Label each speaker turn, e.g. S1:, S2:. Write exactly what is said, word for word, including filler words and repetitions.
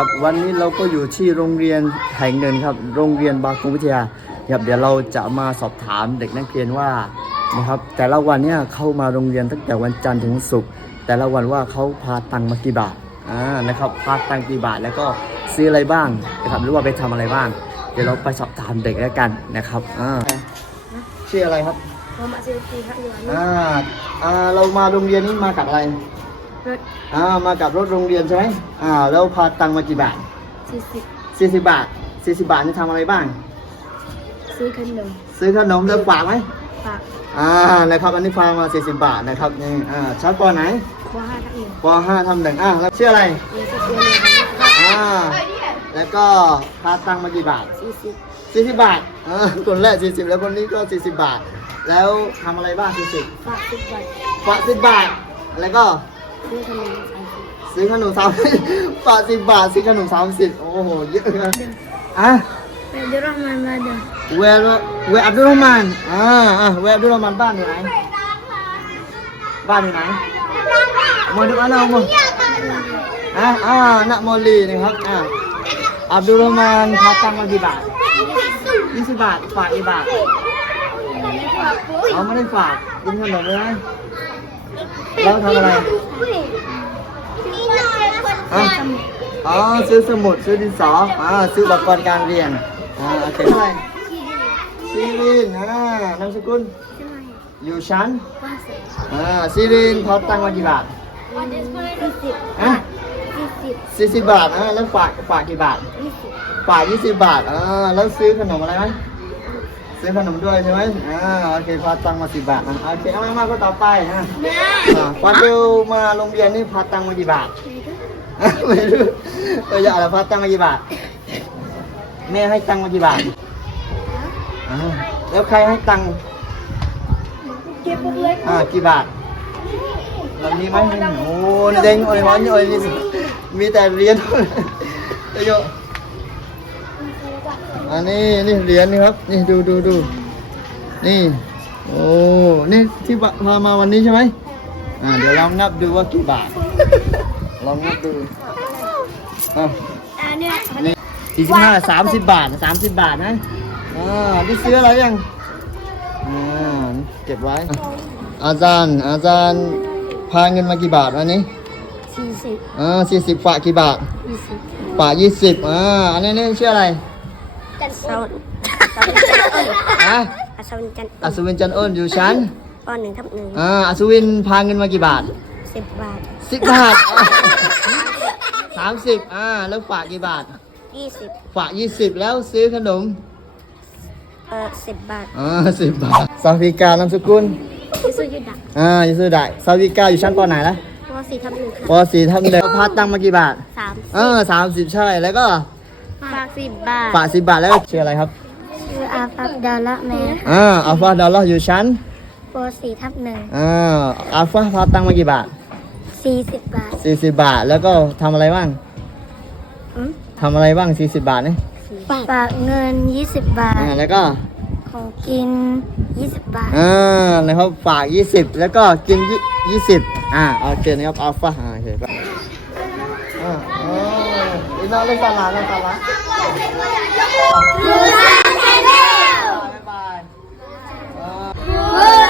S1: ครับวันนี้เราก็อยู่ที่โรงเรียนแห่งหนึ่งครับโรงเรียนบางกงวิทยาครับเดี๋ยวเราจะมาสอบถามเด็กนักเรียนว่านะครับแต่ละวันเนี่ยเข้ามาโรงเรียนตั้งแต่วันจันทร์ถึงศุกร์แต่ละวันว่าเขาพาตังค์มากี่บาทอ่านะครับพาตังค์กี่บาทแล้วก็ซื้ออะไรบ้างนะครับหรือว่าไปทำอะไรบ้างเดี๋ยวเราไปสอบถามเด็กแล้วกันนะครับอ่าชื่ออะไรครับ
S2: ผมมาซื้อตีครับอยู่อันนี้
S1: อ่าอ่าเรามาโรงเรียนนี้มากับอะไร
S2: รถ
S1: อ่ามากับรถโรงเรียนใช่ไหมอ่าแล้วพาตังค์มากี่บาท
S2: สี่สิบ
S1: สี่สิบบาทสี่สิบบาทนี่ทำอะไรบ้าง
S2: ซื้อขนม
S1: ซื้อขนมแล้วฝากไหม
S2: ฝาก
S1: อ่านะครับอันนี้ฟังมาสี่สิบบาทนะครับนี่อ่าชั้นปไหน
S2: ปห้าทับหนึ่ง
S1: ปห้าทำหนึ่งอ่าแล้วชื่ออะไร
S2: เรียนเรียนเรียน
S1: อ่าแล้วก็พาตังค์มากี่บาท
S2: สี่สิบ
S1: สี่สิบบาทอ่าคนแรกสี่สิบแล้วคนนี้ก็สี่สิบบาทแล้วทำอะไรบ้างสี่สิบ
S2: ฝากสิบบาท
S1: ฝากสิบบาทแล้วก็
S2: ซื้อขนมสามสิบ
S1: ซื้อขนมสามสิบฝากสิบบาทซื้อขนมสามสิบโอ้โหเยอะนะอ่ะ
S2: เวลด์รอห์มานมาเดิม
S1: เวลเวลอับดุลรอห์มานอ่าอ่ะเวลอับดุลรอห์มานบ้านอยู่ไหนบ้านอยู่ไหนโมดูอะไรโมอ่ะอ่านักโมลีนะครับอ่ะอับดุลรอห์มานพาตังค์มากี่บาทยี่สิบบาทฝากกี่บาทเอาไม่ได้ฝากกินขนมเลยนะแล้วทำอะไรอ่ะอ๋อซื้อสมุดซื้อดินสออ่าซื้ออุปกรณ์การเรียนอ่าโอเคอะไรซีรีนอ่านามสกุลอยู่ชั้นอ่าซีรีนพอตังค์มากี่บาท
S2: สี่สิบ
S1: อ่ะ
S2: สี่สิบ
S1: สี่สิบบาทอ่าแล้วฝากฝากกี่บาท
S2: ยี่สิบ
S1: ฝากยี่สิบบาทอ่าแล้วซื้อขนมอะไรไหมซื้อขนมด้วยใช่ไหมอ่าโอเคพาตังค์มาสิบบาทอ่ะโอเคเอามามาก็ต่อไปฮะอ่าวันเดียวมาโรงเรียนนี่พาตังค์มากี่บาทไม่รู้ก็อยากจะพาตังค์มากี่บาทแม่ให้ตังค์มากี่บาทอ่าแล้วใครให้ตังค์
S2: เก็บเล็ก
S1: อ่ากี่บาทแบบนี้ไหมโอ้เด้งโอ้ยมันโอ้ยนี่มีแต่เหรียญเยอะอันนี้นี่เหรียญนี่ครับนี่ดูดูดูนี่โอ้นี่ที่พามาวันนี้ใช่ไหมอ่าเดี๋ยวลองนับดูว่ากี่บาทลองนับดูอ่ะนี่สี่สิบห้าสามสิบบาทสามสิบบาทนะอ่าได้ซื้ออะไรยังอ่าเก็บไว้อาจารย์อาจารย์พาเงินมากี่บาทวันนี้
S2: สี่สิบ
S1: อ่าสี่สิบฝากกี่บาท
S2: ยี่สิบ
S1: ฝากยี่สิบอ่าอันนี้นี่ชื่ออะไร
S2: จันทร์
S1: อ่ะ
S2: อัศวินจันทร์
S1: อัศวินจันทร์อ้นอยู่ชั้น
S2: ปหนึ่งทับหนึ่ง
S1: อ่าอัศวินพาเงินมากี่บาท
S2: สิบบาท
S1: สิบบาทสามสิบอ่าแล้วฝากกี่บาท
S2: ยี่สิบ
S1: ฝากยี่สิบแล้วซื้อขนม
S2: เออสิบบาท
S1: อ่าสิบบาทซาฟิกานามสกุล
S2: ยิสุยุดะ
S1: อ่ายิสุดะซาฟิกาอยู่ชั้นปไหนล่ะ
S2: ปสี่ทับหนึ่ง
S1: ปสี่ทับหนึ่งพาตังมากี่บาท
S2: สาม
S1: เออสามสิบใช่แล้วก็
S2: ฝากสิบบาท
S1: ฝากสิบบาทแล้วชื่ออะไรครับ
S2: ชื่ออาฟัดดาละแม่
S1: อ่าอาฟาดาลอยู่ชั้น
S2: ปสี่ทับหนึ่ง
S1: อ่าอาฟาพาตังมากี่บาท
S2: สี่สิบบาท
S1: สี่สิบบาทแล้วก็ทำอะไรบ้างทำอะไรบ้างสี่สิบบาทนี่
S2: ฝากเงินยี่สิบบาท
S1: อ่าแล้วก็
S2: ของกินยี่สิบบาท
S1: อ่านะครับฝากยี่สิบแล้วก็กินยี่สิบอ่าโอเคนะครับอัลฟาอ่าโอเคครับอ่าอ๋อนี่น้องเล่นตลาดเล่นตลาดบ๊ายบาย